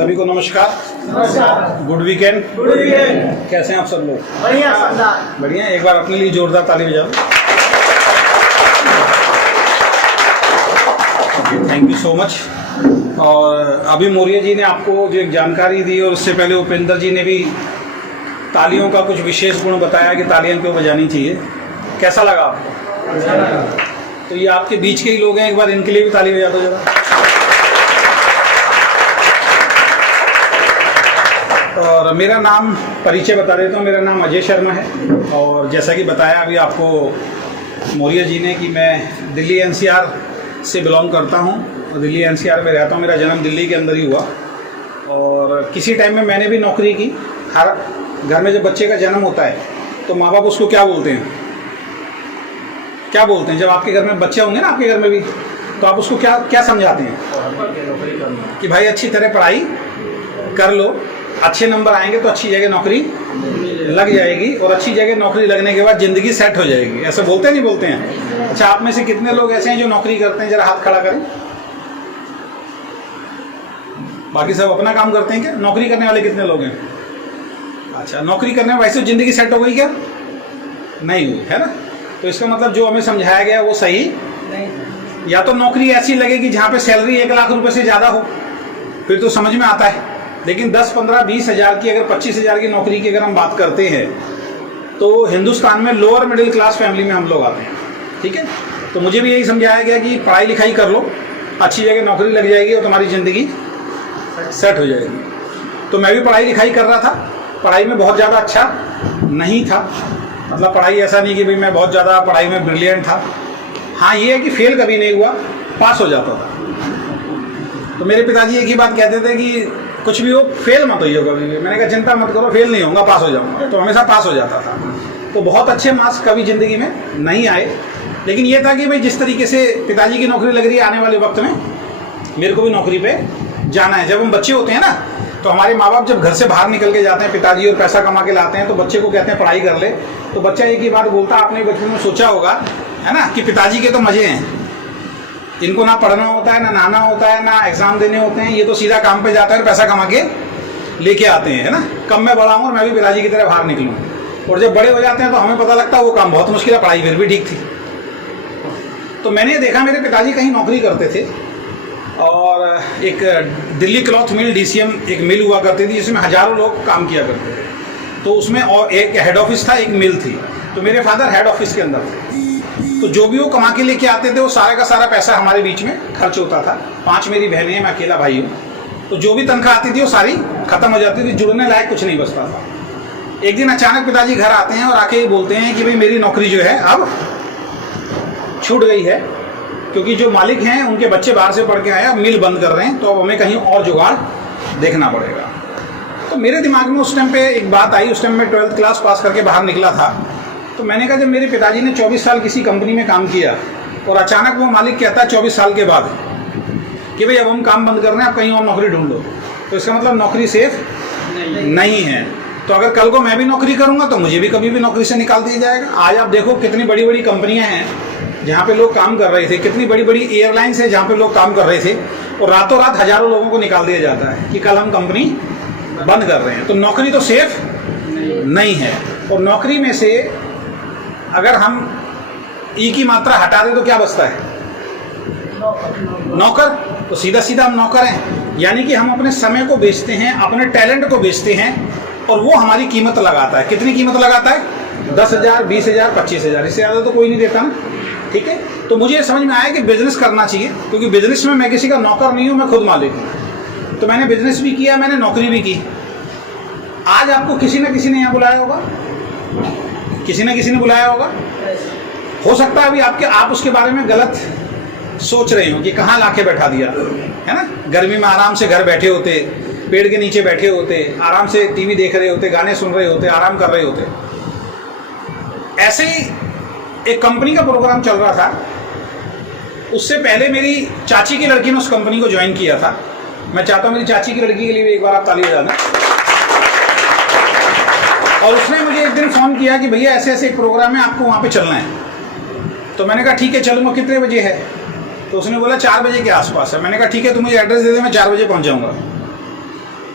सभी को नमस्कार। नमस्कार। Good weekend. Good weekend. कैसे हैं आप सब लोग? बढ़िया शानदार। बढ़िया। एक बार अपने लिए जोरदार ताली बजाओ। Thank you so much. और अभी मौर्य जी ने आपको जो एक जानकारी दी और उससे पहले उपेंद्र जी ने भी तालियों का कुछ विशेष गुण बताया कि तालियां क्यों बजानी चाहिए। कैसा लगा आपको? अच्छा लगा। तो ये आपके बीच के ही लोग हैं, एक बार इनके लिए भी ताली बजा दो जरा। और मेरा नाम परिचय बता देता हूँ। मेरा नाम अजय शर्मा है और जैसा कि बताया अभी आपको मौर्य जी ने कि मैं दिल्ली एनसीआर से बिलोंग करता हूँ और दिल्ली एनसीआर में रहता हूँ। मेरा जन्म दिल्ली के अंदर ही हुआ और किसी टाइम में मैंने भी नौकरी की। हर घर में जब बच्चे का जन्म होता है तो माँ बाप उसको क्या बोलते हैं? क्या बोलते हैं? जब आपके घर में बच्चे होंगे ना, आपके घर में भी, तो आप उसको क्या क्या समझाते हैं? कि भाई अच्छी तरह पढ़ाई कर लो, अच्छे नंबर आएंगे तो अच्छी जगह नौकरी लग जाएगी और अच्छी जगह नौकरी लगने के बाद ज़िंदगी सेट हो जाएगी। ऐसे बोलते हैं नहीं बोलते हैं? अच्छा, आप में से कितने लोग ऐसे हैं जो नौकरी करते हैं? जरा हाथ खड़ा करें। बाकी सब अपना काम करते हैं क्या? नौकरी करने वाले कितने लोग हैं? अच्छा, नौकरी करने में वैसे ज़िंदगी सेट हो गई क्या? नहीं हुई है ना। तो इसका मतलब जो हमें समझाया गया वो सही नहीं। या तो नौकरी ऐसी लगेगी जहाँ पे सैलरी 1 लाख रुपए से ज़्यादा हो, फिर तो समझ में आता है। लेकिन 10, 15, 20 हज़ार की, अगर 25 हज़ार की नौकरी की अगर हम बात करते हैं तो हिंदुस्तान में लोअर मिडिल क्लास फैमिली में हम लोग आते हैं। ठीक है, तो मुझे भी यही समझाया गया कि पढ़ाई लिखाई कर लो, अच्छी जगह नौकरी लग जाएगी और तुम्हारी ज़िंदगी सेट हो जाएगी। तो मैं भी पढ़ाई लिखाई कर रहा था। पढ़ाई में बहुत ज़्यादा अच्छा नहीं था, मतलब पढ़ाई ऐसा नहीं कि भाई मैं बहुत ज़्यादा पढ़ाई में ब्रिलियंट था। हाँ, ये है कि फेल कभी नहीं हुआ, पास हो जाता था। तो मेरे पिताजी एक ही बात कहते थे कि कुछ भी हो, फेल मत होइए कभी भी। मैंने कहा चिंता मत करो, फेल नहीं होऊंगा, पास हो जाऊंगा। तो हमेशा पास हो जाता था। तो बहुत अच्छे मार्क्स कभी ज़िंदगी में नहीं आए, लेकिन ये था कि भाई जिस तरीके से पिताजी की नौकरी लग रही है, आने वाले वक्त में मेरे को भी नौकरी पे जाना है। जब हम बच्चे होते हैं ना, तो हमारे माँ बाप जब घर से बाहर निकल के जाते हैं, पिताजी, और पैसा कमा के लाते हैं, तो बच्चे को कहते हैं पढ़ाई कर ले। तो बच्चा एक ही बात बोलता है, आपने बचपन में सोचा होगा है ना, कि पिताजी के तो मज़े हैं, इनको ना पढ़ना होता है, ना नहाना होता है, ना एग्जाम देने होते हैं, ये तो सीधा काम पे जाता है और पैसा कमा के लेके आते हैं, है ना। कब मैं बड़ा हूँ और मैं भी पिताजी की तरह बाहर निकलूँ। और जब बड़े हो जाते हैं तो हमें पता लगता है वो काम बहुत मुश्किल है, पढ़ाई फिर भी ठीक थी। तो मैंने देखा मेरे पिताजी कहीं नौकरी करते थे और एक दिल्ली क्लॉथ मिल, DCM एक मिल हुआ करती थी जिसमें हज़ारों लोग काम किया करते थे। तो उसमें और एक हेड ऑफिस था, एक मिल थी। तो मेरे फादर हेड ऑफिस के अंदर थे। तो जो भी वो कमा के लेके आते थे वो सारा का सारा पैसा हमारे बीच में खर्च होता था। 5 मेरी बहनें हैं, मैं अकेला भाई हूँ। तो जो भी तनख्वाह आती थी वो सारी खत्म हो जाती थी, जुड़ने लायक कुछ नहीं बचता था। एक दिन अचानक पिताजी घर आते हैं और आके बोलते हैं कि भाई मेरी नौकरी जो है अब छूट गई है, क्योंकि जो मालिक हैं उनके बच्चे बाहर से पढ़ के आए, अब मिल बंद कर रहे हैं, तो अब हमें कहीं और जुगाड़ देखना पड़ेगा। तो मेरे दिमाग में उस टाइम पे एक बात आई। उस टाइम में 12th क्लास पास करके बाहर निकला था। तो मैंने कहा जब मेरे पिताजी ने 24 साल किसी कंपनी में काम किया और अचानक वो मालिक कहता है 24 साल के बाद कि भाई अब हम काम बंद कर रहे हैं, आप कहीं और नौकरी ढूंढ लो, तो इसका मतलब नौकरी सेफ नहीं है। तो अगर कल को मैं भी नौकरी करूंगा तो मुझे भी कभी भी नौकरी से निकाल दिया जाएगा। आज आप देखो कितनी बड़ी बड़ी कंपनियां हैं जहाँ पे लोग काम कर रहे थे, कितनी बड़ी बड़ी एयरलाइंस है जहाँ पे लोग काम कर रहे थे, और रातों रात हज़ारों लोगों को निकाल दिया जाता है कि कल हम कंपनी बंद कर रहे हैं। तो नौकरी तो सेफ नहीं है। और नौकरी में से अगर हम ई की मात्रा हटा दें तो क्या बचता है? नौकर। तो सीधा सीधा हम नौकर हैं, यानी कि हम अपने समय को बेचते हैं, अपने टैलेंट को बेचते हैं और वो हमारी कीमत लगाता है। कितनी कीमत लगाता है? 10,000, 20,000, 25,000, इससे ज़्यादा तो कोई नहीं देता ना। ठीक है, तो मुझे समझ में आया कि बिजनेस करना चाहिए, क्योंकि बिजनेस में मैं किसी का नौकर नहीं हूँ, मैं खुद मालिक हूँ। तो मैंने बिजनेस भी किया, मैंने नौकरी भी की। आज आपको किसी न किसी ने यहाँ बुलाया होगा, किसी न किसी ने बुलाया होगा। हो सकता है अभी आप उसके बारे में गलत सोच रहे हो कि कहाँ लाके बैठा दिया, है ना। गर्मी में आराम से घर बैठे होते, पेड़ के नीचे बैठे होते, आराम से टीवी देख रहे होते, गाने सुन रहे होते, आराम कर रहे होते। ऐसे ही एक कंपनी का प्रोग्राम चल रहा था। उससे पहले मेरी चाची की लड़की ने उस कंपनी को ज्वाइन किया था। मैं चाहता हूँ मेरी चाची की लड़की के लिए भी एक बार आप ताली बजाना। और उसने मुझे एक दिन फ़ोन किया कि भैया ऐसे ऐसे एक प्रोग्राम है, आपको वहाँ पे चलना है। तो मैंने कहा ठीक है चलूँगा। कितने बजे है? तो उसने बोला 4 बजे के आसपास है। मैंने कहा ठीक है, तुम मुझे एड्रेस दे दे, मैं 4 बजे पहुँच जाऊँगा।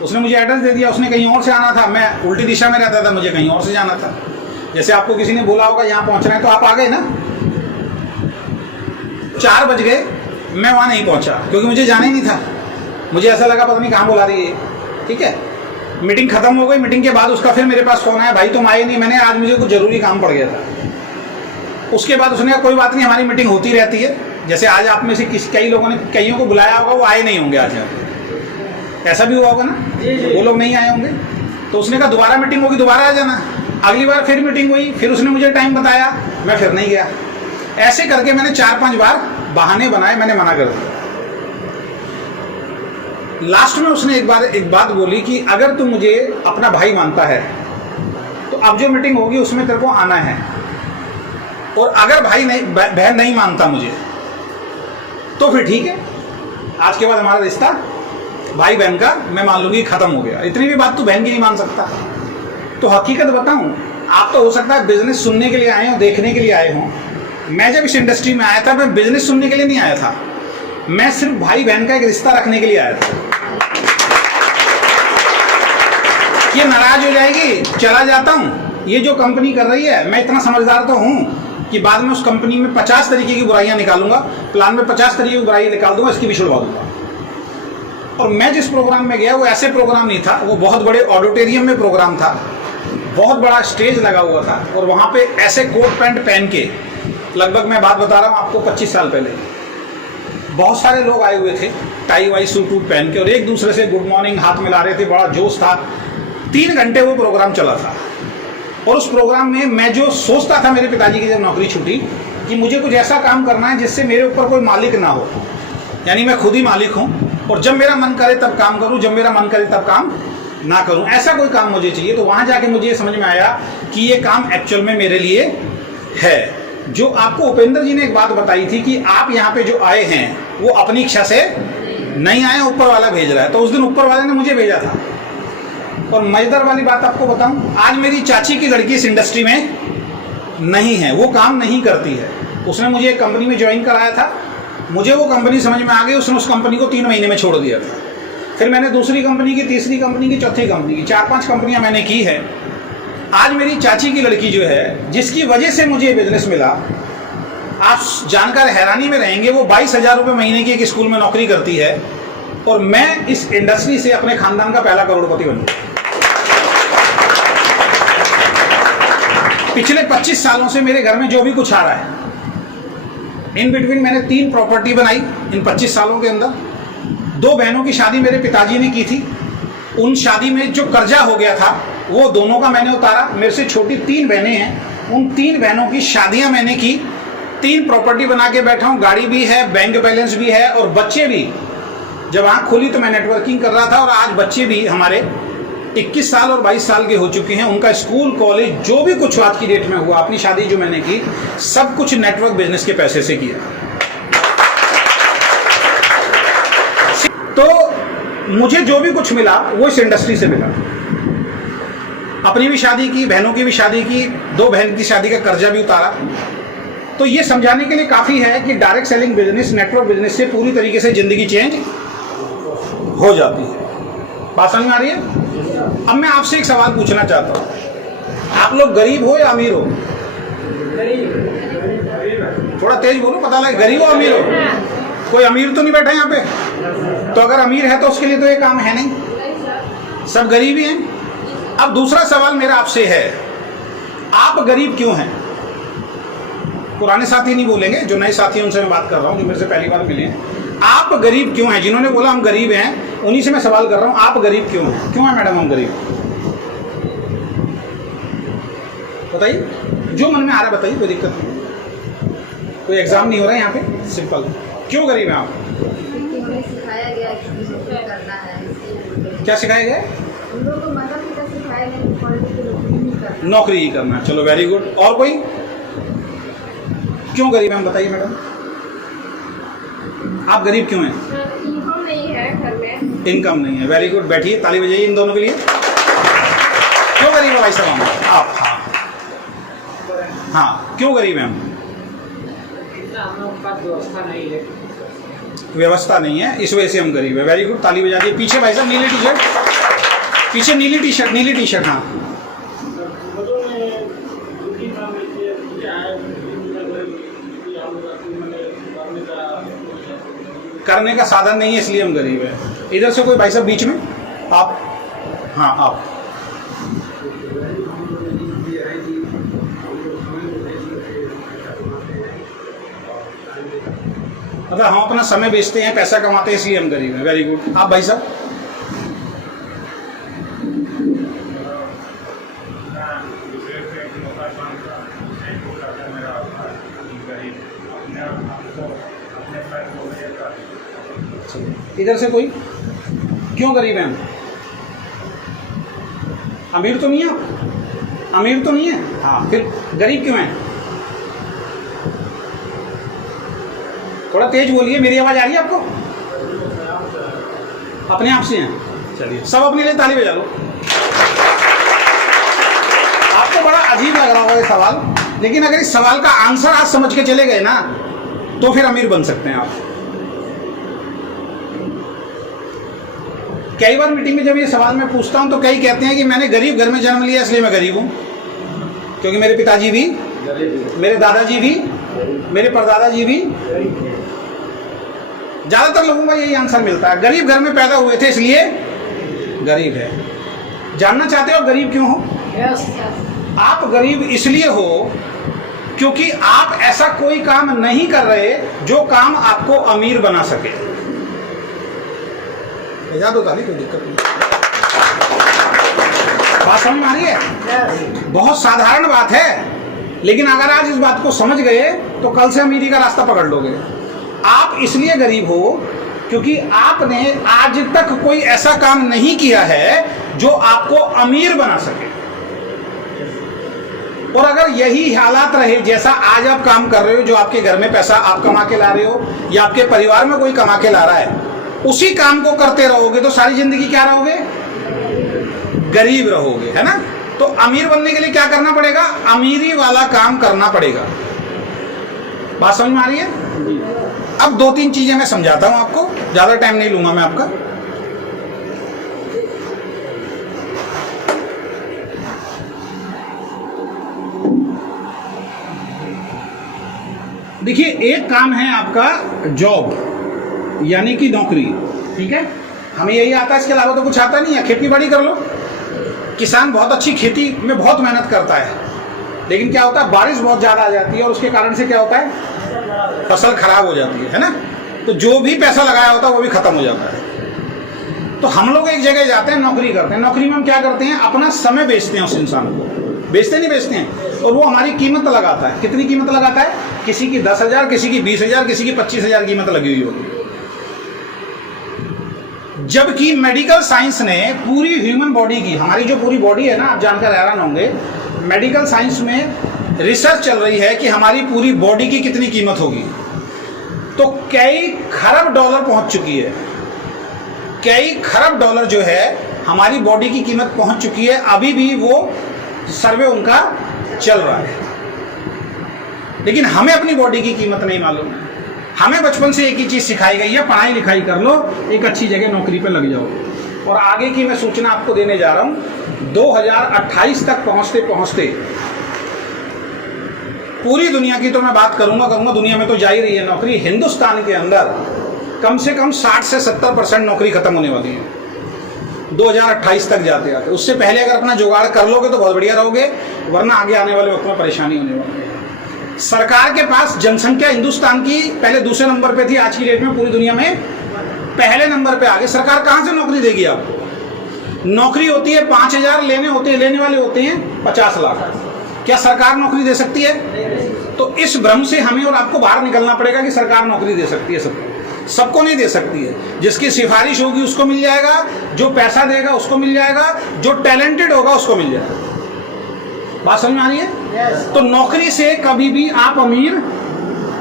उसने मुझे एड्रेस दे दिया, उसने कहीं और से आना था, मैं उल्टी दिशा में रहता था, मुझे कहीं और से जाना था। जैसे आपको किसी ने बोला होगा यहाँ पहुँचना है तो आप आ गए ना। 4 बज गए, मैं वहाँ नहीं पहुँचा क्योंकि मुझे जाना ही नहीं था। मुझे ऐसा लगा पता नहीं कहाँ बुला रही है, ठीक है। मीटिंग खत्म हो गई, मीटिंग के बाद उसका फिर मेरे पास फ़ोन आया, भाई तुम आए नहीं। मैंने आज मुझे कुछ ज़रूरी काम पड़ गया था। उसके बाद उसने कहा कोई बात नहीं, हमारी मीटिंग होती रहती है। जैसे आज आप में से कई लोगों ने कईयों को बुलाया होगा, वो आए नहीं होंगे आज यहाँ, ऐसा भी हुआ होगा ना, वो लोग नहीं आए होंगे। तो उसने कहा दोबारा मीटिंग होगी, दोबारा आ जाना। अगली बार फिर मीटिंग हुई, फिर उसने मुझे टाइम बताया, मैं फिर नहीं गया। ऐसे करके मैंने 4-5 बार बहाने बनाए, मैंने मना कर दिया। लास्ट में उसने एक बात बोली कि अगर तू मुझे अपना भाई मानता है तो अब जो मीटिंग होगी उसमें तेरे को आना है, और अगर भाई नहीं बहन नहीं मानता मुझे तो फिर ठीक है, आज के बाद हमारा रिश्ता भाई बहन का मैं मान लूंगी खत्म हो गया। इतनी भी बात तू बहन की नहीं मान सकता। तो हकीकत बताऊं, आप तो हो सकता है बिजनेस सुनने के लिए आए हो, देखने के लिए आए हो। मैं जब इस इंडस्ट्री में आया था, मैं बिजनेस सुनने के लिए नहीं आया था, मैं सिर्फ भाई बहन का एक रिश्ता रखने के लिए आया था। ये नाराज हो जाएगी, चला जाता हूँ। ये जो कंपनी कर रही है, मैं इतना समझदार तो हूँ कि बाद में उस कंपनी में 50 तरीके की बुराइयां निकालूंगा, प्लान में 50 तरीके की बुराई निकाल दूंगा, इसकी भी छुड़वा दूंगा। और मैं जिस प्रोग्राम में गया वो ऐसे प्रोग्राम नहीं था, वो बहुत बड़े ऑडिटोरियम में प्रोग्राम था, बहुत बड़ा स्टेज लगा हुआ था, और वहाँ पे ऐसे कोट पैंट पहन के, लगभग मैं बात बता रहा हूँ आपको 25 साल पहले, बहुत सारे लोग आए हुए थे टाई वाई सूट वूट पहन के, और एक दूसरे से गुड मॉर्निंग हाथ मिला रहे थे, बड़ा जोश था। 3 घंटे वो प्रोग्राम चला था। और उस प्रोग्राम में मैं जो सोचता था, मेरे पिताजी की जब नौकरी छूटी, कि मुझे कुछ ऐसा काम करना है जिससे मेरे ऊपर कोई मालिक ना हो, यानी मैं खुद ही मालिक हूँ, और जब मेरा मन करे तब काम करूँ, जब मेरा मन करे तब काम ना करूँ, ऐसा कोई काम मुझे चाहिए। तो वहाँ जाके मुझे ये समझ में आया कि ये काम एक्चुअल में मेरे लिए है। जो आपको उपेंद्र जी ने एक बात बताई थी कि आप यहाँ पे जो आए हैं वो अपनी इच्छा से नहीं आए, ऊपर वाला भेज रहा है। तो उस दिन ऊपर वाले ने मुझे भेजा था। और मजेदार वाली बात आपको बताऊं, आज मेरी चाची की लड़की इस इंडस्ट्री में नहीं है, वो काम नहीं करती है। उसने मुझे एक कंपनी में ज्वाइन कराया था, मुझे वो कंपनी समझ में आ गई, उसने उस कंपनी को 3 महीने में छोड़ दिया था। फिर मैंने दूसरी कंपनी की, तीसरी कंपनी की, चौथी कंपनी की, 4-5 कंपनियां मैंने की है। आज मेरी चाची की लड़की जो है, जिसकी वजह से मुझे बिजनेस मिला, आप जानकर हैरानी में रहेंगे, वो 22,000 रुपये महीने की एक स्कूल में नौकरी करती है, और मैं इस इंडस्ट्री से अपने खानदान का पहला करोड़पति बन गया। पिछले 25 सालों से मेरे घर में जो भी कुछ आ रहा है, इन बिटवीन मैंने 3 प्रॉपर्टी बनाई इन 25 सालों के अंदर। 2 बहनों की शादी मेरे पिताजी ने की थी, उन शादी में जो कर्जा हो गया था वो दोनों का मैंने उतारा। मेरे से छोटी 3 बहनें हैं, उन 3 बहनों की शादियां मैंने की। 3 प्रॉपर्टी बना के बैठा हूँ, गाड़ी भी है, बैंक बैलेंस भी है, और बच्चे भी। जब आँख खुली तो मैं नेटवर्किंग कर रहा था, और आज बच्चे भी हमारे 21 साल और 22 साल के हो चुके हैं। उनका स्कूल, कॉलेज, जो भी कुछ आज की डेट में हुआ, अपनी शादी जो मैंने की, सब कुछ नेटवर्क बिजनेस के पैसे से किया। तो मुझे जो भी कुछ मिला वो इस इंडस्ट्री से मिला। अपनी भी शादी की, बहनों की भी शादी की, 2 बहन की शादी का कर्जा भी उतारा। तो ये समझाने के लिए काफ़ी है कि direct selling business, network business से पूरी तरीके से ज़िंदगी चेंज हो जाती है। बात समझ में आ रही है? अब मैं आपसे एक सवाल पूछना चाहता हूँ, आप लोग गरीब हो या अमीर हो? थोड़ा तेज बोलो, पता लगे गरीब हो अमीर हो। कोई अमीर तो नहीं बैठा यहाँ पे? तो अगर अमीर है तो उसके लिए तो ये काम है नहीं, सब गरीब ही हैं। अब दूसरा सवाल मेरा आपसे है, आप गरीब क्यों हैं? पुराने साथी नहीं बोलेंगे, जो नए साथी हैं उनसे मैं बात कर रहा हूँ, जो मेरे से पहली बार मिले हैं। आप गरीब क्यों हैं? जिन्होंने बोला हम गरीब हैं, उन्हीं से मैं सवाल कर रहा हूँ, आप गरीब क्यों हैं? क्यों है मैडम हम गरीब? बताइए, जो मन में आ रहा है बताइए, कोई दिक्कत नहीं, कोई एग्जाम नहीं हो रहा है यहाँ पे, सिंपल। क्यों गरीब हैं आप? सिखाया गया कि बिजनेस करना है। क्या सिखाया गया? हम लोग को माता पिता सिखाया गया कि क्वालिटी की नौकरी नहीं करना। नौकरी ही करना है, चलो वेरी गुड। और कोई? क्यों गरीब हैं बताइए मैडम, आप गरीब क्यों हैं? इनकम नहीं है घर में। इनकम नहीं है, वेरी गुड। बैठिए, ताली बजाइए इन दोनों के लिए। क्यों गरीब है भाई साहब आप? हाँ, क्यों गरीब हैं हम? हम लोग का व्यवस्था नहीं है। व्यवस्था नहीं है, इस वजह से हम गरीब है। वेरी गुड, ताली बजा दिए। पीछे भाई साहब नीले टी शर्ट, पीछे नीली टी शर्ट, हाँ। करने का साधन नहीं है इसलिए हम गरीब हैं। इधर से कोई भाई साहब बीच में, आप, हाँ आप। मतलब हम अपना समय बेचते हैं, पैसा कमाते हैं, इसलिए हम गरीब हैं। Very good. आप भाई साहब? इधर से कोई? क्यों गरीब हैं हम? अमीर तो नहीं है आप? अमीर तो नहीं है, हाँ, फिर गरीब क्यों हैं? थोड़ा तेज बोलिए, मेरी आवाज आ रही है आपको? अपने आप से हैं? चलिए, सब अपने लिए ताली बजा लो। आपको बड़ा अजीब लग रहा होगा ये सवाल, लेकिन अगर इस सवाल का आंसर आज समझ के चले गए ना, तो फिर अमीर बन सकते हैं आप। कई बार मीटिंग में जब ये सवाल मैं पूछता हूं तो कई कहते हैं कि मैंने गरीब घर में जन्म लिया इसलिए मैं गरीब हूं, क्योंकि मेरे पिताजी भी, मेरे दादाजी भी, मेरे परदादाजी भी। ज्यादातर लोगों का यही आंसर मिलता है, गरीब घर में पैदा हुए थे इसलिए गरीब है। जानना चाहते हो गरीब क्यों हो? आप गरीब इसलिए हो क्योंकि आप ऐसा कोई काम नहीं कर रहे जो काम आपको अमीर बना सके। याद होता नहीं, कोई दिक्कत नहीं। बात समझ में आ रही है? बहुत साधारण बात है, लेकिन अगर आज इस बात को समझ गए तो कल से अमीरी का रास्ता पकड़ लोगे। आप इसलिए गरीब हो क्योंकि आपने आज तक कोई ऐसा काम नहीं किया है जो आपको अमीर बना सके। और अगर यही हालात रहे जैसा आज आप काम कर रहे हो, जो आपके घर में पैसा आप कमा के ला रहे हो या आपके परिवार में कोई कमा के ला रहा है, उसी काम को करते रहोगे तो सारी जिंदगी क्या रहोगे? गरीब रहोगे, है ना? तो अमीर बनने के लिए क्या करना पड़ेगा? अमीरी वाला काम करना पड़ेगा। बात समझ में आ रही है? अब 2-3 चीजें मैं समझाता हूं आपको, ज्यादा टाइम नहीं लूंगा मैं आपका। देखिए, एक काम है आपका जॉब, यानी कि नौकरी, ठीक है? हमें यही आता है, इसके अलावा तो कुछ आता नहीं है। खेती बाड़ी कर लो, किसान बहुत अच्छी खेती में बहुत मेहनत करता है, लेकिन क्या होता है, बारिश बहुत ज़्यादा आ जाती है और उसके कारण से क्या होता है, फसल खराब हो जाती है ना? तो जो भी पैसा लगाया होता है वो भी खत्म हो जाता है। तो हम लोग एक जगह जाते हैं, नौकरी करते हैं। नौकरी में हम क्या करते हैं? अपना समय बेचते हैं उस इंसान को। बेचते नहीं बेचते हैं, और वो हमारी कीमत लगाता है। कितनी कीमत लगाता है? किसी की 10,000, किसी की 20,000, किसी की 25,000 कीमत लगी हुई होगी। जबकि मेडिकल साइंस ने पूरी ह्यूमन बॉडी की, हमारी जो पूरी बॉडी है ना, आप जानकर हैरान होंगे, मेडिकल साइंस में रिसर्च चल रही है कि हमारी पूरी बॉडी की कितनी कीमत होगी। तो कई खरब डॉलर पहुंच चुकी है। कई खरब डॉलर जो है हमारी बॉडी की कीमत पहुंच चुकी है। अभी भी वो सर्वे उनका चल रहा है, लेकिन हमें अपनी बॉडी की कीमत नहीं मालूम है। हमें बचपन से एक ही चीज़ सिखाई गई है, पढ़ाई लिखाई कर लो, एक अच्छी जगह नौकरी पे लग जाओ। और आगे की मैं सूचना आपको देने जा रहा हूँ। 2028 तक पहुँचते पहुँचते पूरी दुनिया की तो मैं बात करूँगा, दुनिया में तो जा ही रही है नौकरी। हिंदुस्तान के अंदर कम से कम 60 से 70% नौकरी खत्म होने वाली है 2028 तक जाते जाते। उससे पहले अगर अपना जुगाड़ कर लोगे तो बहुत बढ़िया रहोगे, वरना आगे आने वाले वक्त में परेशानी होने वाली है। सरकार के पास जनसंख्या हिंदुस्तान की पहले दूसरे नंबर पे थी, आज की डेट में पूरी दुनिया में पहले नंबर पे आ गई। सरकार कहाँ से नौकरी देगी आपको? नौकरी होती है 5,000, लेने वाले होते हैं 50 लाख। क्या सरकार नौकरी दे सकती है? तो इस भ्रम से हमें और आपको बाहर निकलना पड़ेगा कि सरकार नौकरी दे सकती है। सबको नहीं दे सकती है। जिसकी सिफारिश होगी उसको मिल जाएगा, जो पैसा देगा उसको मिल जाएगा, जो टैलेंटेड होगा उसको मिल जाएगा। बात समझ में आ रही है? yes. तो नौकरी से कभी भी आप अमीर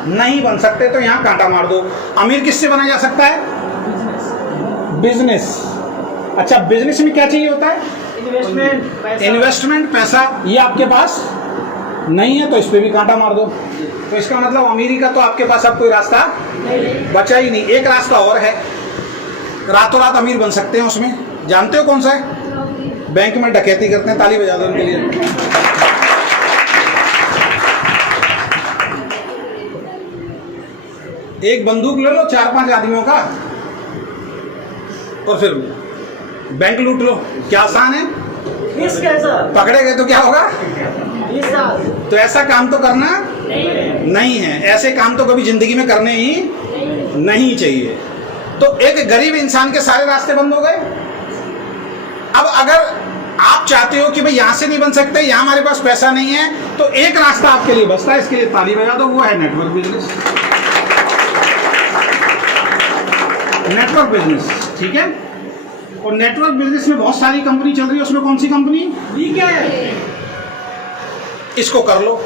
नहीं बन सकते। तो यहां कांटा मार दो। अमीर किससे बना जा सकता है? बिजनेस। अच्छा, बिजनेस में क्या चाहिए होता है? इन्वेस्टमेंट, पैसा। ये आपके पास नहीं है तो इस पे भी कांटा मार दो। तो इसका मतलब अमीरी का तो आपके पास अब कोई रास्ता बचा ही नहीं। एक रास्ता और है, रातों रात अमीर बन सकते हैं। उसमें जानते हो कौन सा है? बैंक में डकैती करते हैं, ताली बजा दो उनके लिए। एक बंदूक ले लो 4-5 आदमियों का और फिर बैंक लूट लो, क्या आसान है? पकड़े गए तो क्या होगा? तो ऐसा काम तो करना नहीं है, ऐसे काम तो कभी जिंदगी में करने ही नहीं चाहिए। तो एक गरीब इंसान के सारे रास्ते बंद हो गए। अब अगर आप चाहते हो कि भाई यहां से नहीं बन सकते, यहां हमारे पास पैसा नहीं है, तो एक रास्ता आपके लिए बचता है, इसके लिए ताली बजा दो, वो है नेटवर्क बिजनेस। नेटवर्क बिजनेस, ठीक है। और नेटवर्क बिजनेस में बहुत सारी कंपनी चल रही है, उसमें कौन सी कंपनी? वीकेंड। इसको कर लो,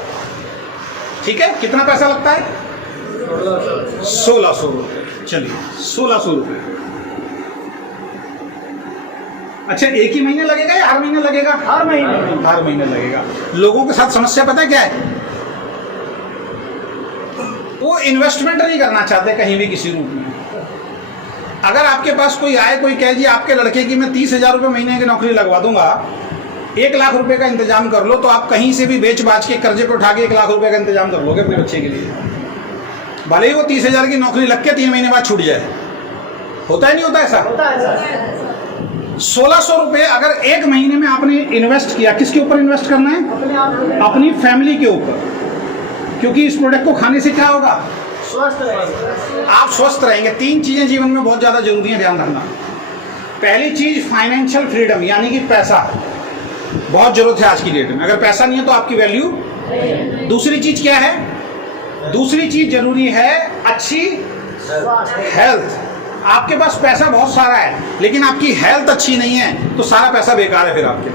ठीक है। कितना पैसा लगता है? 1600 रुपये। चलिए 1600 रुपये। अच्छा, एक ही महीने लगेगा या हर महीने लगेगा? हर महीने। हर महीने लगेगा। लोगों के साथ समस्या पता है क्या है? वो इन्वेस्टमेंट नहीं करना चाहते कहीं भी किसी रूप में। अगर आपके पास कोई आए, कोई कहे जी आपके लड़के की मैं 30,000 रुपये महीने की नौकरी लगवा दूंगा, 1 लाख रुपए का इंतजाम कर लो, तो आप कहीं से भी बेच बाच के कर्जे पे उठा के 1 लाख रुपए का इंतजाम कर लोगे अपने बच्चे के लिए, भले ही वो 30,000 की नौकरी लग के 3 महीने बाद छूट जाए। होता है नहीं होता ऐसा? 1600 रुपये अगर एक महीने में आपने इन्वेस्ट किया, किसके ऊपर इन्वेस्ट करना है? अपनी फैमिली के ऊपर। क्योंकि इस प्रोडक्ट को खाने से क्या होगा? आप स्वस्थ रहेंगे। 3 चीजें जीवन में बहुत ज्यादा जरूरी है, ध्यान रखना। पहली चीज फाइनेंशियल फ्रीडम, यानी कि पैसा बहुत जरूरत है आज की डेट में। अगर पैसा नहीं है तो आपकी वैल्यू। दूसरी चीज क्या है? दूसरी चीज जरूरी है अच्छी हेल्थ। आपके पास पैसा बहुत सारा है लेकिन आपकी हेल्थ अच्छी नहीं है तो सारा पैसा बेकार है फिर आपके।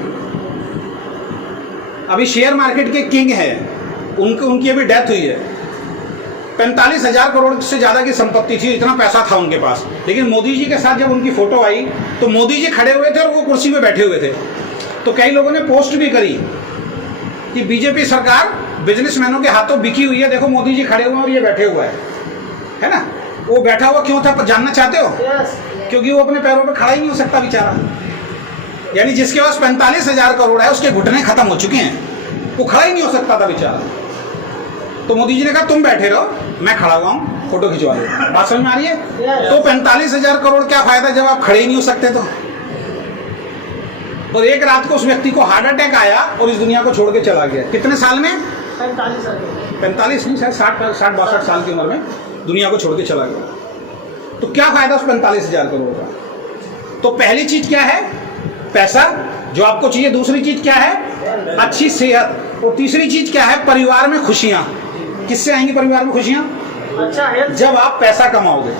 अभी शेयर मार्केट के किंग है, उनकी अभी डेथ हुई है। 45,000 करोड़ से ज्यादा की संपत्ति थी, इतना पैसा था उनके पास। लेकिन मोदी जी के साथ जब उनकी फोटो आई तो मोदी जी खड़े हुए थे और वो कुर्सी पे बैठे हुए थे। तो कई लोगों ने पोस्ट भी करी कि बीजेपी सरकार बिजनेसमैनों के हाथों बिकी हुई है, देखो मोदी जी खड़े हुए हैं और ये बैठे हुआ है ना। वो बैठा हुआ क्यों था जानना चाहते हो? क्योंकि वो अपने पैरों पे खड़ा ही नहीं हो सकता बेचारा। यानी जिसके पास 45,000 करोड़ है उसके घुटने खत्म हो चुके हैं, वो खड़ा ही नहीं हो सकता था बेचारा। तो मोदी जी ने कहा तुम बैठे रहो, मैं खड़ा हुआ हूं, फोटो खिंचवा दो। बात समझ में आ रही है? तो 45,000 करोड़ क्या फायदा जब आप खड़े ही नहीं हो सकते तो। और एक रात को उस व्यक्ति को हार्ट अटैक आया और इस दुनिया को छोड़ के चला गया। कितने साल में? 45 नहीं, शायद 60-62 साल की उम्र में दुनिया को छोड़ के चला गया। तो क्या फायदा उस 45,000 करोड़ का? तो पहली चीज क्या है? पैसा जो आपको चाहिए। दूसरी चीज क्या है? अच्छी सेहत। और तीसरी चीज क्या है? परिवार में खुशियां। किससे आएंगी परिवार में खुशियां? अच्छा है जब आप पैसा कमाओगे।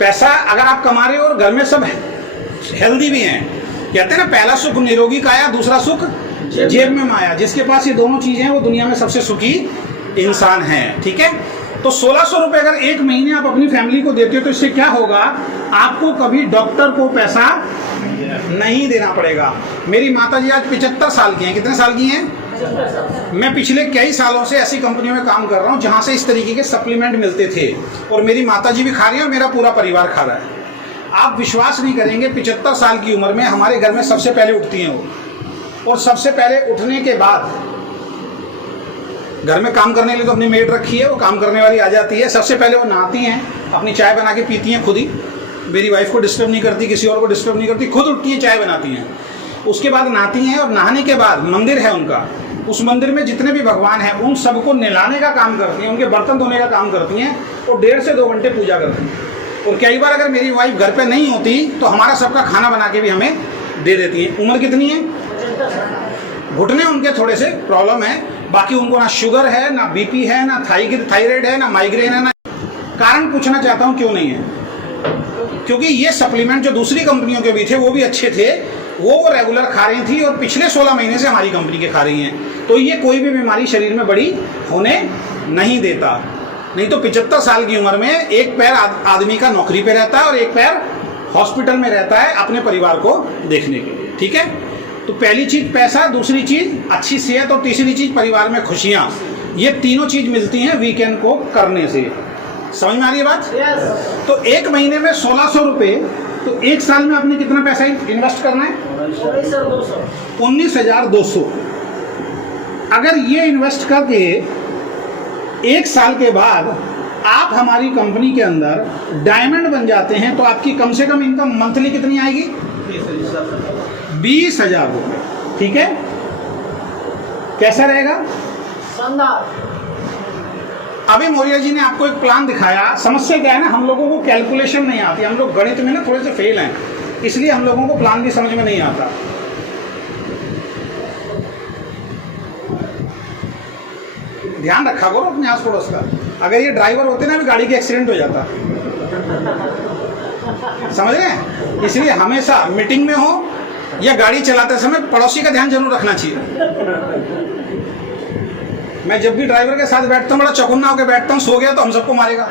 पैसा अगर आप कमा रहे हो और घर में सब हेल्दी भी हैं, कहते हैं ना पहला सुख निरोगी काया, दूसरा सुख जेब में माया। जिसके पास ये दोनों चीजें हैं वो दुनिया में सबसे सुखी इंसान है। ठीक है। तो 1600 रुपए अगर एक महीने आप अपनी फैमिली को देते हो तो इससे क्या होगा? आपको कभी डॉक्टर को पैसा नहीं देना पड़ेगा। मेरी माता जी आज 75 साल की हैं। कितने साल की हैं? मैं पिछले कई सालों से ऐसी कंपनियों में काम कर रहा हूं जहां से इस तरीके के सप्लीमेंट मिलते थे और मेरी माता जी भी खा रही है और मेरा पूरा परिवार खा रहा है। आप विश्वास नहीं करेंगे, 75 साल की उम्र में हमारे घर में सबसे पहले उठती हैं वो, और सबसे पहले उठने के बाद घर में काम करने के लिए तो अपनी मेड रखी है, वो काम करने वाली आ जाती है। सबसे पहले वो नहाती हैं, अपनी चाय बना के पीती हैं खुद ही, मेरी वाइफ को डिस्टर्ब नहीं करती, किसी और को डिस्टर्ब नहीं करती, खुद उठती हैं, चाय बनाती हैं। उसके बाद नहाती हैं और नहाने के बाद मंदिर है उनका, उस मंदिर में जितने भी भगवान हैं उन सबको नहलाने का काम करती हैं, उनके बर्तन धोने का काम करती हैं और 1.5 से 2 घंटे पूजा करती हैं। और कई बार अगर मेरी वाइफ घर पे नहीं होती तो हमारा सबका खाना बना के भी हमें दे देती हैं। उम्र कितनी है? घुटने उनके थोड़े से प्रॉब्लम है, बाकी उनको ना शुगर है, ना बीपी है, ना थायराइड है, ना माइग्रेन है। ना कारण पूछना चाहता हूँ क्यों नहीं है? क्योंकि ये सप्लीमेंट जो दूसरी कंपनियों के भी थे वो भी अच्छे थे, वो रेगुलर खा रही थी और पिछले 16 महीने से हमारी कंपनी के खा रही हैं। तो ये कोई भी बीमारी शरीर में बड़ी होने नहीं देता। नहीं तो 75 साल की उम्र में एक पैर आदमी का नौकरी पे रहता है और एक पैर हॉस्पिटल में रहता है अपने परिवार को देखने के लिए। ठीक है। तो पहली चीज पैसा, दूसरी चीज अच्छी सेहत और तीसरी चीज परिवार में खुशियां। ये तीनों चीज मिलती हैं वीकेंड को करने से। समझ में आ रही है बात? तो एक महीने में 1600 रुपए, तो एक साल में आपने कितना पैसा इन्वेस्ट करना है? 19,200। अगर ये इन्वेस्ट करके 1 साल के बाद आप हमारी कंपनी के अंदर डायमंड बन जाते हैं तो आपकी कम से कम इनकम मंथली कितनी आएगी? 20,000 रुपये। ठीक है, कैसा रहेगा? शानदार। अभी मौर्य जी ने आपको एक प्लान दिखाया। समस्या क्या है ना, हम लोगों को कैलकुलेशन नहीं आती, हम लोग गणित में ना थोड़े से फेल हैं, इसलिए हम लोगों को प्लान भी समझ में नहीं आता। ध्यान रखा करो अपने आस पड़ोस का। अगर ये ड्राइवर होते ना, अभी गाड़ी के एक्सीडेंट हो जाता। समझ रहे हैं? इसलिए हमेशा मीटिंग में हो या गाड़ी चलाते समय पड़ोसी का ध्यान जरूर रखना चाहिए। मैं जब भी ड्राइवर के साथ बैठता हूँ बड़ा चौकन्ना होकर बैठता हूँ, सो गया तो हम सबको मारेगा।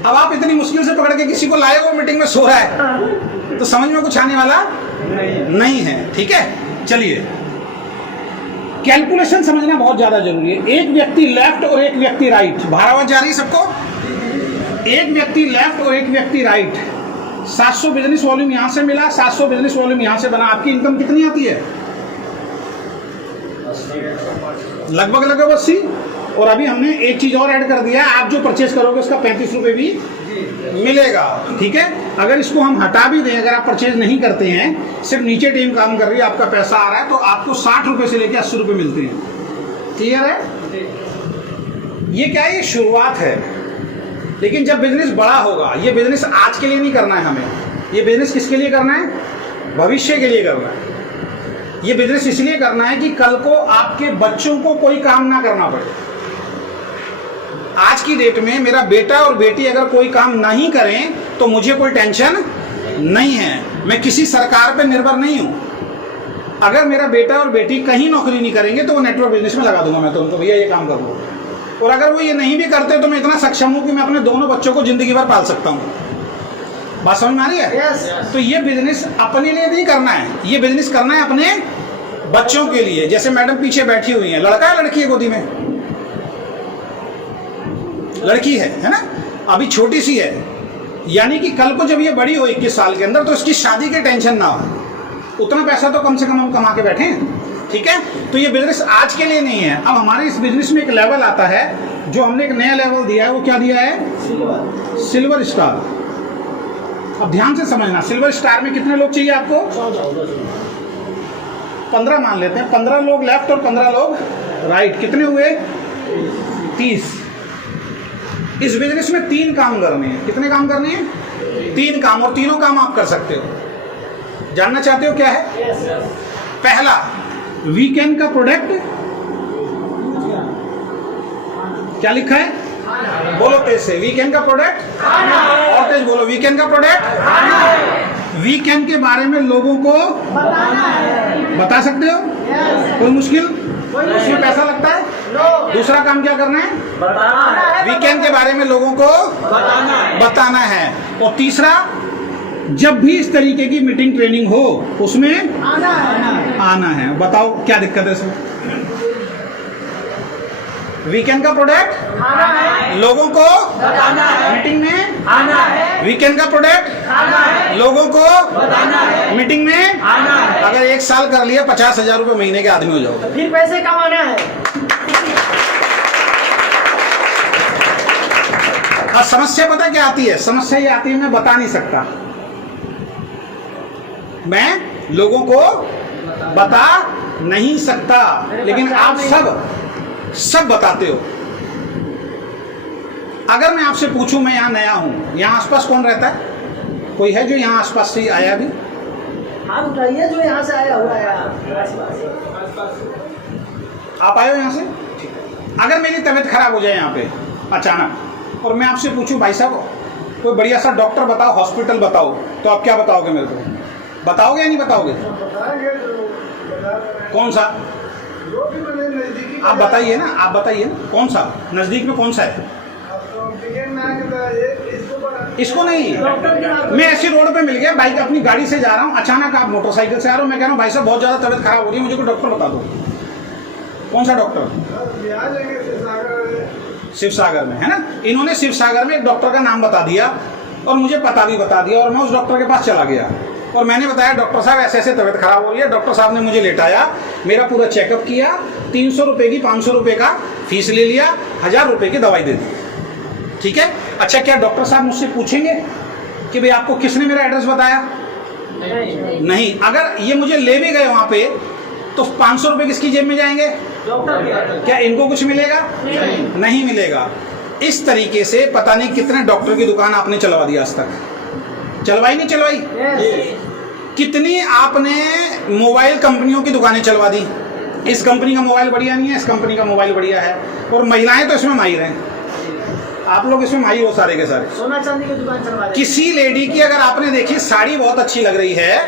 अब आप इतनी मुश्किल से पकड़ के किसी को लाए हो, मीटिंग में सो रहा है, तो समझ में कुछ आने वाला नहीं है। ठीक है, चलिए, कैलकुलेशन समझना बहुत ज्यादा जरूरी है। एक व्यक्ति लेफ्ट और एक व्यक्ति राइट, भारावत जा रही है सबको? एक व्यक्ति लेफ्ट और एक व्यक्ति राइट, 700 बिजनेस वॉल्यूम यहां से मिला, 700 बिजनेस वॉल्यूम यहां से बना, आपकी इनकम कितनी आती है? लगभग 80। और अभी हमने एक चीज और ऐड कर दिया, आप जो परचेज करोगे उसका 35 रुपए भी मिलेगा। ठीक है, अगर इसको हम हटा भी दें, अगर आप परचेज नहीं करते हैं, सिर्फ नीचे टीम काम कर रही है, आपका पैसा आ रहा है, तो आपको 60 रुपए से लेकर 80 रुपए मिलते हैं। क्लियर है? ये क्या है? ये शुरुआत है, लेकिन जब बिजनेस बड़ा होगा, ये बिजनेस आज के लिए नहीं करना है हमें, ये बिजनेस किसके लिए करना है? भविष्य के लिए करना है। ये बिजनेस इसलिए करना है कि कल को आपके बच्चों को कोई काम ना करना पड़े। आज की डेट में मेरा बेटा और बेटी अगर कोई काम नहीं करें तो मुझे कोई टेंशन नहीं है, मैं किसी सरकार पे निर्भर नहीं हूं। अगर मेरा बेटा और बेटी कहीं नौकरी नहीं करेंगे तो वो नेटवर्क बिजनेस में लगा दूंगा मैं तो उनको, भैया ये काम कर दो। और अगर वो ये नहीं भी करते तो मैं इतना सक्षम हूं कि मैं अपने दोनों बच्चों को जिंदगी भर पाल सकता हूं। बात समझ में आ रही है? yes. तो ये बिजनेस अपने लिए नहीं करना है, ये बिजनेस करना है अपने बच्चों के लिए। जैसे मैडम पीछे बैठी हुई है, लड़का है लड़की है गोदी में? लड़की है ना, अभी छोटी सी है, यानी कि कल को जब ये बड़ी हो 21 साल के अंदर तो इसकी शादी की टेंशन ना हो, उतना पैसा तो कम से कम हम कमा के बैठे हैं। ठीक है, तो ये बिजनेस आज के लिए नहीं है। अब हमारे इस बिजनेस में एक लेवल आता है, जो हमने एक नया लेवल दिया है, वो क्या दिया है? Silver star. अब ध्यान से समझना, सिल्वर स्टार में कितने लोग चाहिए आपको? 15 मान लेते हैं, 15 लोग लेफ्ट और 15 लोग राइट, कितने हुए? 30। इस बिजनेस में 3 काम करने हैं। कितने काम करने हैं? 3 काम, और तीनों काम आप कर सकते हो। जानना चाहते हो क्या है? पहला, वीकेंड का प्रोडक्ट क्या लिखा है? बोलो तेज से, वीकेंड का प्रोडक्ट। और तेज बोलो, वीकेंड का प्रोडक्ट। वीकेंड के बारे में लोगों को बता सकते हो? कोई मुश्किल? उसमें पैसा लगता है? दूसरा काम क्या करना है? वीकेंड के बारे में लोगों को बताना है। और तीसरा, जब भी इस तरीके की मीटिंग ट्रेनिंग हो उसमें आना है। बताओ क्या दिक्कत है इसमें? वीकेंड का प्रोडक्ट लोगों को बताना है, मीटिंग में आना है। वीकेंड का प्रोडक्ट लोगों को बताना है, मीटिंग में आना है। अगर 1 साल कर लिया, 50,000 रुपए महीने के आदमी हो जाओ, फिर पैसे कमाना है। और समस्या पता क्या आती है? समस्या ये आती है, मैं बता नहीं सकता, मैं लोगों को बता नहीं सकता, लेकिन आप सब बताते हो। अगर मैं आपसे पूछूं, मैं यहाँ नया हूं, यहाँ आसपास कौन रहता है? कोई है जो यहाँ आसपास से आया? अभी हाथ उठाइए जो यहाँ से आया हुआ है। आप आए हो यहाँ से? ठीक है। अगर मेरी तबीयत खराब हो जाए यहाँ पे अचानक, और मैं आपसे पूछूं, भाई साहब कोई बढ़िया सा डॉक्टर बताओ, हॉस्पिटल बताओ, तो आप क्या बताओगे मेरे को? बताओगे या नहीं बताओगे? कौन सा? आप बताइए ना, आप बताइए ना, कौन सा नजदीक में कौन सा है? इसको नहीं, मैं ऐसी रोड पे मिल गया, बाइक अपनी गाड़ी से जा रहा हूँ, अचानक आप मोटरसाइकिल से आ रहे हो, मैं कह रहा हूँ भाई साहब बहुत ज्यादा तबीयत खराब हो रही है, मुझे कोई डॉक्टर बता दो। कौन सा डॉक्टर? शिवसागर में, है ना? इन्होंने शिवसागर में एक डॉक्टर का नाम बता दिया और मुझे पता भी बता दिया, और मैं उस डॉक्टर के पास चला गया। और मैंने बताया डॉक्टर साहब ऐसे ऐसे तबीयत खराब हो रही है। डॉक्टर साहब ने मुझे लेटाया, मेरा पूरा चेकअप किया, 300 रुपये की 500 रुपये का फीस ले लिया, 1000 रुपये की दवाई दे दी। ठीक है। अच्छा, क्या डॉक्टर साहब मुझसे पूछेंगे कि भाई आपको किसने मेरा एड्रेस बताया? नहीं। अगर ये मुझे ले भी गए वहाँ पे तो 500 रुपये किसकी जेब में जाएंगे? डॉक्टर। क्या इनको कुछ मिलेगा? नहीं मिलेगा। इस तरीके से पता नहीं कितने डॉक्टर की दुकान आपने चलवा दी आज तक। चलवाई नहीं चलवाई? कितनी आपने मोबाइल कंपनियों की दुकानें चलवा दी। इस कंपनी का मोबाइल बढ़िया नहीं है, इस कंपनी का मोबाइल बढ़िया है। और महिलाएं तो इसमें माहिर हैं, आप लोग इसमें माहिर हो सारे के सारे। सोना चांदी की दुकान चलवा दी। किसी लेडी की अगर आपने देखी साड़ी बहुत अच्छी लग रही है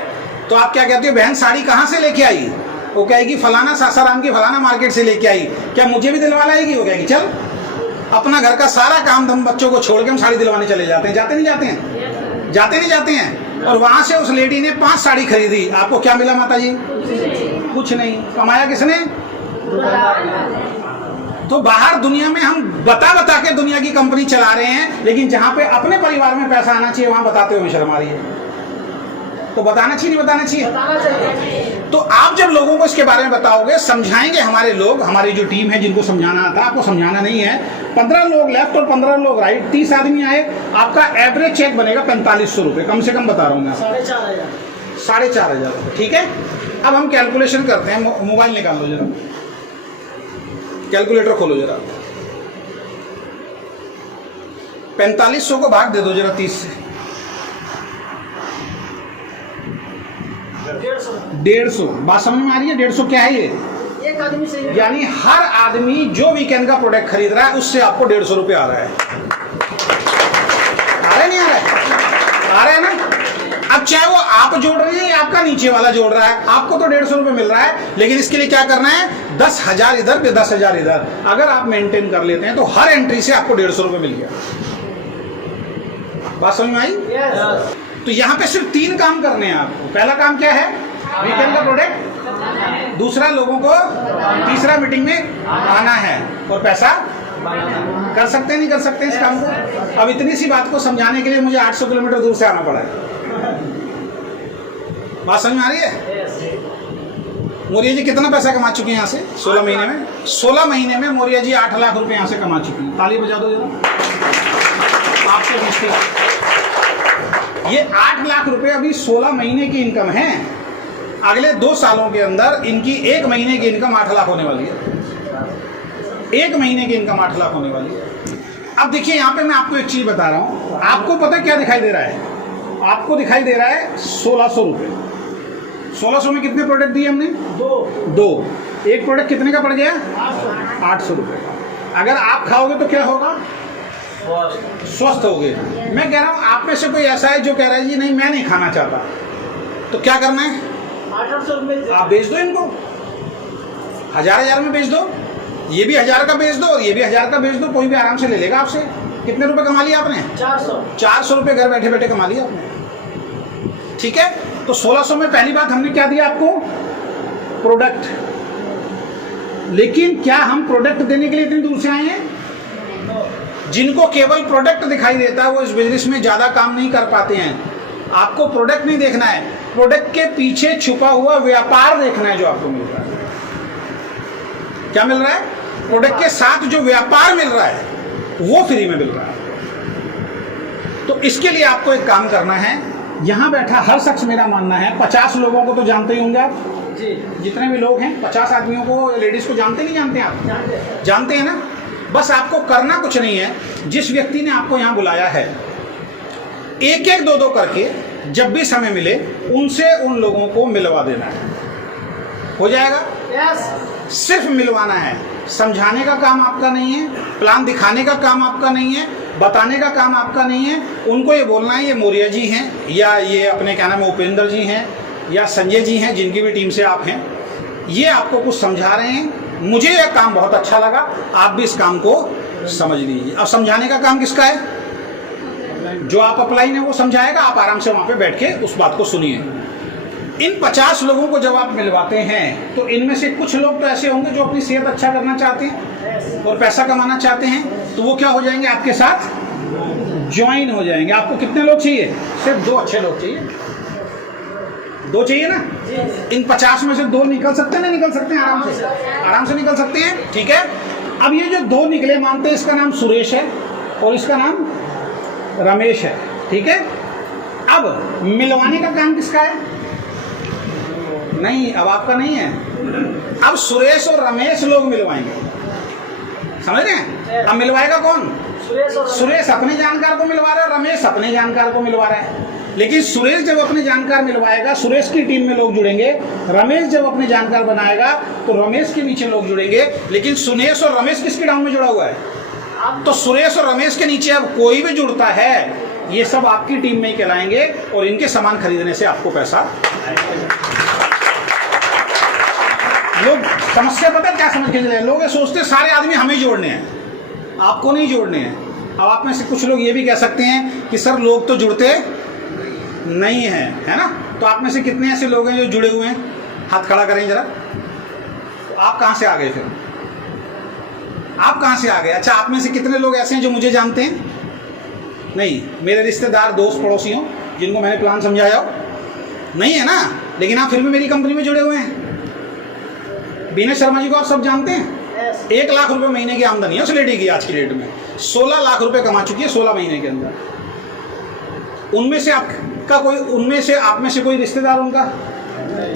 तो आप क्या कहते हो, बहन साड़ी कहाँ से लेके आई? वो कहेगी फलाना सासाराम की फलाना मार्केट से लेके आई। क्या मुझे भी दिलवा लाएगी? वो कहेगी चल, अपना घर का सारा काम धम बच्चों को छोड़ के हम साड़ी दिलवाने चले जाते हैं। जाते नहीं जाते हैं? जाते नहीं जाते हैं। और वहां से उस लेडी ने 5 साड़ी खरीदी, आपको क्या मिला माता जी? कुछ नहीं। कमाया किसने? तो बाहर दुनिया में हम बता बता के दुनिया की कंपनी चला रहे हैं, लेकिन जहां पे अपने परिवार में पैसा आना चाहिए वहां बताते हुए शर्म आ रही है। तो बताना चाहिए नहीं बताना चाहिए? तो आप जब लोगों को इसके बारे में बताओगे, समझाएंगे, हमारे लोग, हमारी जो टीम है जिनको समझाना आता, आपको समझाना नहीं है। 15 लोग लेफ्ट और 15 लोग राइट, 30 आदमी आए, आपका एवरेज चेक बनेगा 4500 रुपये, कम से कम बता रहा हूँ मैं। 4500 रुपये। ठीक है। अब हम कैलकुलेशन करते हैं। मोबाइल निकाल लो जरा, कैलकुलेटर खोलो जरा। 4500 को भाग दे दो जरा 30 से। 150। बात समझ में आ रही है? 150 क्या है ये? एक आदमी से, यानी हर आदमी जो वीकेंड का प्रोडक्ट खरीद रहा है उससे आपको 150 रुपये आ रहा है। आ रहा है नहीं आ रहा है? आ रहा है ना। अब चाहे वो आप जोड़ रहे हैं या आपका नीचे वाला जोड़ रहा है, आपको तो 150 रुपये मिल रहा है। लेकिन इसके लिए क्या करना है? 10,000 इधर पे 10,000 इधर। अगर आप मेंटेन कर लेते हैं तो हर एंट्री से आपको 150 रुपये मिल गया। बात समझ में आई? तो यहाँ पे सिर्फ 3 काम करने हैं आपको। पहला काम क्या है? वीकेंड का प्रोडक्ट। दूसरा, लोगों को तीसरा मीटिंग में आना है। और पैसा कर सकते हैं नहीं कर सकते हैं इस काम को? अब इतनी सी बात को समझाने के लिए मुझे 800 किलोमीटर दूर से आना पड़ा है। बात समझ में आ रही है? मोरिया जी कितना पैसा कमा चुके हैं यहाँ से 16 महीने में? 16 महीने में मोरिया जी 8 लाख रुपए यहाँ से कमा चुके हैं। ताली बजा दो जरा आपसे पूछते। ये 8 लाख रुपए अभी 16 महीने की इनकम है। अगले 2 सालों के अंदर इनकी 1 महीने की इनकम 8 लाख होने वाली है। 1 महीने की इनकम 8 लाख होने वाली है। अब देखिए यहाँ पे मैं आपको एक चीज बता रहा हूँ। आपको पता क्या दिखाई दे रहा है? आपको दिखाई दे रहा है 1600 रुपये। 1600 में कितने प्रोडक्ट दिए हमने? 2। एक प्रोडक्ट कितने का पड़ गया? 800 रुपये का। अगर आप खाओगे तो क्या होगा? स्वस्थ हो गए। मैं कह रहा हूँ आप में से कोई ऐसा है जो कह रहा है जी नहीं मैं नहीं खाना चाहता, तो क्या करना है? 800 रुपये आप बेच दो इनको, 1000 में बेच दो, ये भी 1000 का बेच दो और ये भी 1000 का बेच दो, कोई भी आराम से ले लेगा आपसे। कितने रुपए कमा लिया आपने? 400 रुपये घर बैठे बैठे कमा लिया आपने। ठीक है। तो 1600 में पहली बात हमने क्या दिया आपको? प्रोडक्ट। लेकिन क्या हम प्रोडक्ट देने के लिए इतनी दूर से आए हैं? जिनको केवल प्रोडक्ट दिखाई देता है वो इस बिजनेस में ज्यादा काम नहीं कर पाते हैं। आपको प्रोडक्ट नहीं देखना है, प्रोडक्ट के पीछे छुपा हुआ व्यापार देखना है जो आपको मिल रहा है। क्या मिल रहा है? प्रोडक्ट के साथ जो व्यापार मिल रहा है वो फ्री में मिल रहा है। तो इसके लिए आपको एक काम करना है। यहां बैठा हर शख्स, मेरा मानना है 50 लोगों को तो जानते ही होंगे आप जी। जितने भी लोग हैं 50 आदमियों को, लेडीज को जानते नहीं जानते आप? जानते हैं ना। बस आपको करना कुछ नहीं है। जिस व्यक्ति ने आपको यहाँ बुलाया है, एक एक 2 करके जब भी समय मिले उनसे उन लोगों को मिलवा देना है। हो जाएगा? यस। सिर्फ मिलवाना है। समझाने का काम आपका नहीं है, प्लान दिखाने का काम आपका नहीं है, बताने का काम आपका नहीं है। उनको ये बोलना है ये मोरिया जी हैं या ये अपने क्या नाम है उपेंद्र जी हैं या संजय जी हैं, जिनकी भी टीम से आप हैं, ये आपको कुछ समझा रहे हैं। मुझे यह काम बहुत अच्छा लगा, आप भी इस काम को समझ लीजिए। अब समझाने का काम किसका है? जो आप अपलाइन है वो समझाएगा, आप आराम से वहां पे बैठ के उस बात को सुनिए। इन 50 लोगों को जब आप मिलवाते हैं तो इनमें से कुछ लोग तो ऐसे होंगे जो अपनी सेहत अच्छा करना चाहते हैं और पैसा कमाना चाहते हैं, तो वो क्या हो जाएंगे? आपके साथ ज्वाइन हो जाएंगे। आपको कितने लोग चाहिए? सिर्फ 2 अच्छे लोग चाहिए। 2 चाहिए ना? इन 50 में से 2 निकल सकते हैं, नहीं निकल सकते हैं? आराम से निकल सकते हैं। ठीक है, अब ये जो 2 निकले, मानते हैं इसका नाम सुरेश है और इसका नाम रमेश है। ठीक है, अब मिलवाने का काम किसका है? नहीं, अब आपका नहीं है। अब सुरेश और रमेश लोग मिलवाएंगे, समझ रहे हैं? अब मिलवाएगा कौन? सुरेश अपने जानकार को मिलवा रहा है, रमेश अपने जानकार को मिलवा रहा है। लेकिन सुरेश जब अपने जानकार मिलवाएगा, सुरेश की टीम में लोग जुड़ेंगे। रमेश जब अपने जानकार बनाएगा तो रमेश के नीचे लोग जुड़ेंगे। लेकिन सुरेश और रमेश किसकी डाउन में जुड़ा हुआ है? तो सुरेश और रमेश के नीचे अब कोई भी जुड़ता है, ये सब आपकी टीम में ही कहलाएंगे और इनके सामान खरीदने से आपको पैसा। लोग समस्या पता है क्या समझ के चले? लोग ये सोचते सारे आदमी हमें जोड़ने हैं, आपको नहीं जोड़ने हैं। अब आप में से कुछ लोग ये भी कह सकते हैं कि सर लोग तो जुड़ते नहीं हैं, है ना? तो आप में से कितने ऐसे लोग हैं जो जुड़े हुए हैं? हाथ खड़ा करें जरा। तो आप कहाँ से आ गए फिर? आप कहाँ से आ गए? अच्छा, आप में से कितने लोग ऐसे हैं जो मुझे जानते हैं? नहीं, मेरे रिश्तेदार, दोस्त, पड़ोसी हो जिनको मैंने प्लान समझाया हो? नहीं है ना? लेकिन आप फिर भी मेरी कंपनी में जुड़े हुए हैं। बीना शर्मा जी को आप सब जानते हैं? 1 लाख रुपए महीने की आमदनी है उस लेडी की आज की डेट में। 16 लाख रुपए कमा चुकी है 16 महीने के अंदर। उनमें से आप में से कोई रिश्तेदार उनका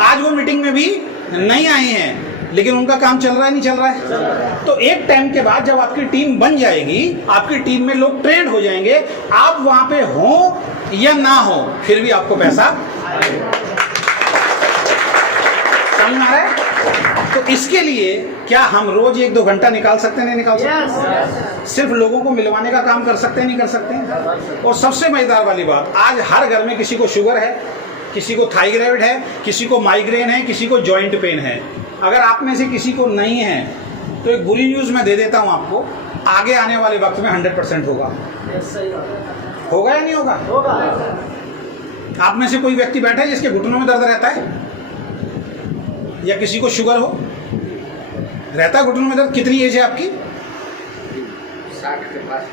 आज वो मीटिंग में भी नहीं आए हैं, लेकिन उनका काम चल रहा है, नहीं चल रहा है? तो एक टाइम के बाद जब आपकी टीम बन जाएगी, आपकी टीम में लोग ट्रेंड हो जाएंगे, आप वहां पे हो या ना हो फिर भी आपको पैसा समझ में आ रहा है? तो इसके लिए क्या हम रोज 1-2 घंटा निकाल सकते हैं? नहीं निकाल सकते? सिर्फ लोगों को मिलवाने का काम कर सकते हैं, नहीं कर सकते? और सबसे मजेदार वाली बात, आज हर घर में किसी को शुगर है, किसी को थायराइड है, किसी को माइग्रेन है, किसी को जॉइंट पेन है। अगर आप में से किसी को नहीं है तो एक बुरी न्यूज मैं दे देता हूं आपको, आगे आने वाले वक्त में 100% होगा। होगा या नहीं होगा? आप में से कोई व्यक्ति बैठा है जिसके घुटनों में दर्द रहता है? या किसी को शुगर हो रहता है घुटनों में दर्द? कितनी एज है आपकी?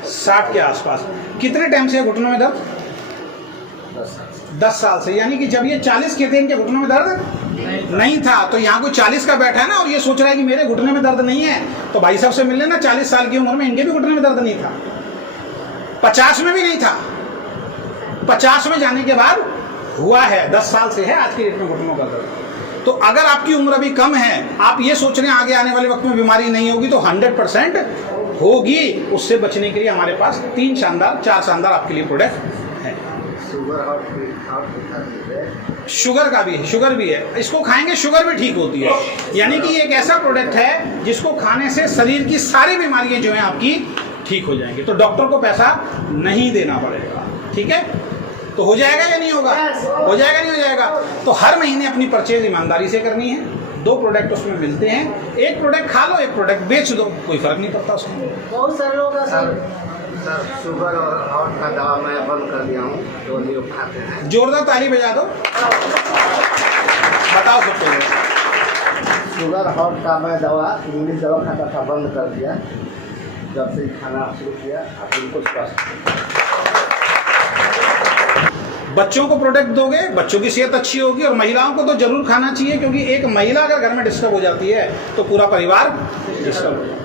60 के आसपास। कितने टाइम से घुटनों में दर्द? 10 साल से। यानी कि जब ये 40 के थे इनके घुटनों में दर्द नहीं था। तो यहाँ कोई 40 का बैठा है ना और ये सोच रहा है कि मेरे घुटने में दर्द नहीं है, तो भाई साहब से मिल लेना। 40 साल की उम्र में इनके भी घुटने में दर्द नहीं था, 50 में भी नहीं था। 50 में जाने के बाद हुआ है, 10 साल से है आज की डेट में घुटनों का दर्द। तो अगर आपकी उम्र अभी कम है, आप ये सोच रहे हैं आगे आने वाले वक्त में बीमारी नहीं होगी, तो 100% होगी। उससे बचने के लिए हमारे पास 4 शानदार आपके लिए प्रोडक्ट है। शुगर भी है, इसको खाएंगे शुगर भी ठीक होती है। यानी कि एक ऐसा प्रोडक्ट है जिसको खाने से शरीर की सारी बीमारियां जो हैं आपकी ठीक हो जाएंगी। तो डॉक्टर को पैसा नहीं देना पड़ेगा। ठीक है, तो हो जाएगा या नहीं होगा? हो जाएगा, नहीं हो जाएगा? तो हर महीने अपनी परचेज ईमानदारी से करनी है। 2 प्रोडक्ट उसमें मिलते हैं, एक प्रोडक्ट खा लो, एक प्रोडक्ट बेच दो, कोई फर्क नहीं पड़ता उसमें। बहुत सारे लोग सर शुगर और हार्ट का दवा मैं बंद कर दिया हूँ, तो लोग खाते हैं। जोरदार ताली बजा दो, बताओ सबको। शुगर हार्ट का मैं इंग्लिश दवा खाता था, बंद कर दिया। जब से खाना शुरू किया आप बिल्कुल स्वस्थ। बच्चों को प्रोडक्ट दोगे, बच्चों की सेहत अच्छी होगी। और महिलाओं को तो जरूर खाना चाहिए, क्योंकि एक महिला अगर घर में डिस्टर्ब हो जाती है तो पूरा परिवार डिस्टर्ब हो जाता है।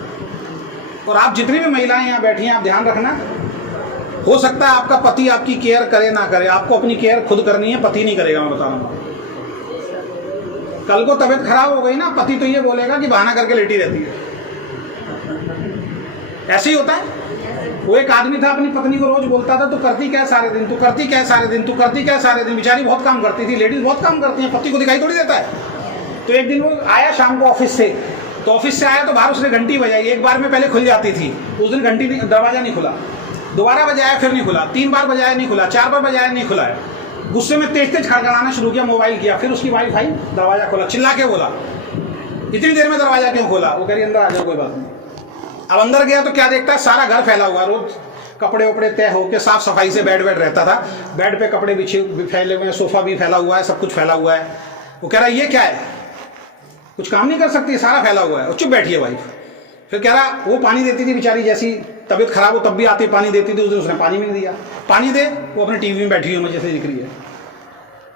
और आप जितनी भी महिलाएं यहाँ बैठी हैं, आप ध्यान रखना, हो सकता है आपका पति आपकी केयर करे ना करे, आपको अपनी केयर खुद करनी है, पति नहीं करेगा। मैं बता रहा हूँ, कल को तबीयत खराब हो गई ना, पति तो ये बोलेगा कि बहाना करके लेटी रहती है। ऐसे ही होता है। वो एक आदमी था, अपनी पत्नी को रोज बोलता था, तू करती क्या सारे दिन, तू करती क्या सारे दिन, तू करती क्या सारे दिन। बेचारी बहुत काम करती थी, लेडीज बहुत काम करती हैं, पति को दिखाई थोड़ी देता है। तो एक दिन वो आया शाम को ऑफिस से, तो ऑफिस से आया तो बाहर उसने घंटी बजाई। एक बार में पहले खुल जाती थी, उस दिन घंटी दरवाजा नहीं खुला। दोबारा बजाया, फिर नहीं खुला। 3 बार बजाया, नहीं खुला। 4 बार बजाया, नहीं खुला है। गुस्से में तेज तेज खड़खड़ाना शुरू किया, मोबाइल किया। फिर उसकी वाइफ आई, दरवाजा खोला, चिल्ला के बोला, इतनी देर में दरवाजा क्यों खोला? वो कह रही अंदर आ जाओ, कोई बात नहीं। अब अंदर गया तो क्या देखता है, सारा घर फैला हुआ, रोज कपड़े वपड़े तय होकर साफ सफाई से बेड रहता था। बेड पे कपड़े बिछे फैले हुए हैं, सोफा भी फैला हुआ है, सब कुछ फैला हुआ है। वो कह रहा है ये क्या है, कुछ काम नहीं कर सकती, सारा फैला हुआ है। और चुप बैठी है वाइफ। फिर कह रहा वो पानी देती थी बेचारी, जैसी तबीयत खराब हो तब भी आती पानी देती थी। उस दिन उसने पानी भी नहीं दिया। पानी दे, वो अपने टीवी में बैठी हुई मुझे से दिख रही है।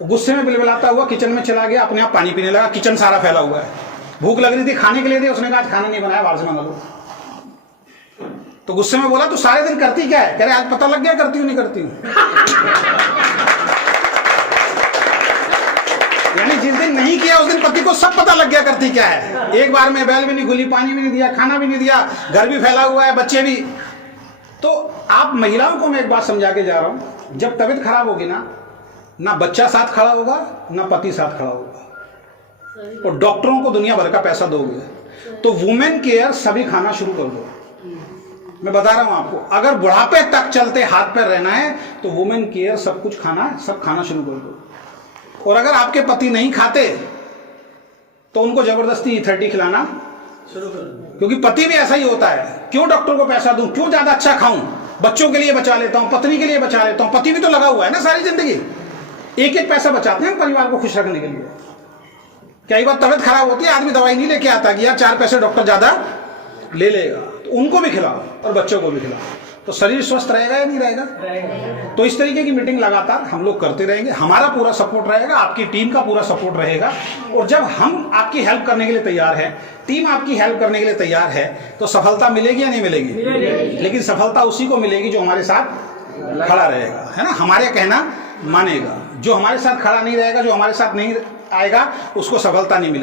गुस्से में बिलबिलाता हुआ किचन में चला गया, अपने आप पानी पीने लगा, किचन सारा फैला हुआ है। भूख लग रही थी, खाने के लिए दी, उसने कहा आज खाना नहीं बनाया, बाहर से मंगा लो। तो गुस्से में बोला, तू सारे दिन करती क्या है? कह रहे आज पता लग गया करती हूँ नहीं करती हूँ। यानी जिस दिन नहीं किया उस दिन पति को सब पता लग गया करती क्या है। एक बार में बैल भी नहीं खुली, पानी भी नहीं दिया, खाना भी नहीं दिया, घर भी फैला हुआ है, बच्चे भी। तो आप महिलाओं को मैं एक बात समझा के जा रहा हूं, जब तबीयत खराब होगी ना बच्चा साथ खड़ा होगा ना पति साथ खड़ा होगा। और डॉक्टरों को दुनिया भर का पैसा दोगे तो वुमेन केयर सभी खाना शुरू कर दो। मैं बता रहा हूं आपको, अगर बुढ़ापे तक चलते हाथ पैर रहना है तो वुमेन केयर सब कुछ सब खाना शुरू कर दो। और अगर आपके पति नहीं खाते तो उनको जबरदस्ती E30 खिलाना शुरू कर दो, क्योंकि पति भी ऐसा ही होता है। क्यों डॉक्टर को पैसा दूं, क्यों ज्यादा अच्छा खाऊं, बच्चों के लिए बचा लेता हूं, पत्नी के लिए बचा लेता हूं। पति भी तो लगा हुआ है ना सारी जिंदगी, एक एक पैसा बचाते हैं परिवार को खुश रखने के लिए। कई बार तबियत खराब होती है, आदमी दवाई नहीं लेके आता कि यार 4 पैसे डॉक्टर ज्यादा ले लेगा, तो उनको भी खिलाओ और बच्चों को भी खिलाओ, तो शरीर स्वस्थ रहेगा या नहीं रहेगा? तो इस तरीके की मीटिंग लगातार हम लोग करते रहेंगे, हमारा पूरा सपोर्ट रहेगा, आपकी टीम का पूरा सपोर्ट रहेगा। और जब हम आपकी हेल्प करने के लिए तैयार है, टीम आपकी हेल्प करने के लिए तैयार है, तो सफलता मिलेगी या नहीं मिलेगी? लेकिन सफलता उसी को मिलेगी जो हमारे साथ खड़ा रहेगा, है ना, हमारे कहना मानेगा। जो हमारे साथ खड़ा नहीं रहेगा, जो हमारे साथ नहीं आएगा, उसको सफलता नहीं मिलेगी।